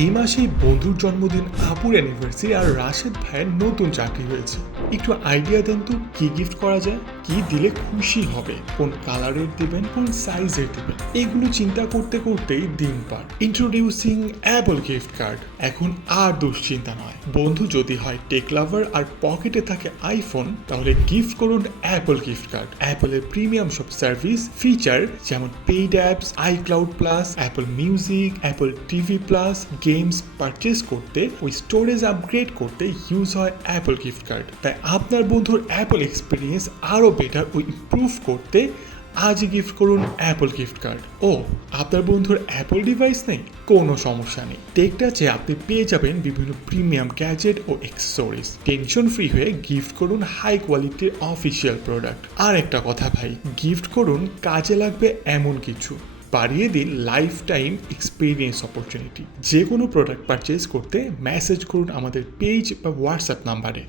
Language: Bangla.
এই মাসেই বন্ধুর জন্মদিন, আপুর অ্যানিভার্সারি আর রাশেদ ভাইয়ের নতুন চাকরি হয়েছে। একটু আইডিয়া দেন তো কি গিফট করা যায়, কি দিলে খুশি হবে, কোন কালারের দিবেন, কোন সাইজের দিবেন, এগুলো চিন্তা করতে করতেই দিন পার। Introducing Apple gift card. এখন আর দুশ্চিন্তা নয়। বন্ধু যদি হয় টেক লাভার আর পকেটে থাকে আইফোন, তাহলে গিফট করুন অ্যাপল গিফট কার্ড। অ্যাপলের প্রিমিয়াম সব সার্ভিস ফিচার যেমন paid apps, iCloud plus, Apple music, Apple TV plus, games purchase করতে ওই স্টোরেজ আপগ্রেড করতে ইউজ হয় অ্যাপল গিফট কার্ড। তাই আপনার বন্ধুর অ্যাপল এক্সপিরিয়েন্স আরও বেটার ও ইমপ্রুভ করতে আজই গিফট করুন অ্যাপল গিফট কার্ড। ও আপনার বন্ধুর অ্যাপল ডিভাইস নেই? কোনো সমস্যা নেই। টেকটাচে আপনি পেয়ে যাবেন বিভিন্ন প্রিমিয়াম গ্যাজেট ও অ্যাক্সেসরিজ। টেনশন ফ্রি হয়ে গিফট করুন হাই কোয়ালিটির অফিসিয়াল প্রোডাক্ট। আর একটা কথা ভাই, গিফট করুন কাজে লাগবে এমন কিছু। বাড়িয়ে দিন লাইফ টাইম এক্সপিরিয়েন্স অপরচুনিটি। যে কোনো প্রোডাক্ট পারচেজ করতে মেসেজ করুন আমাদের পেজ বা হোয়াটসঅ্যাপ নাম্বারে।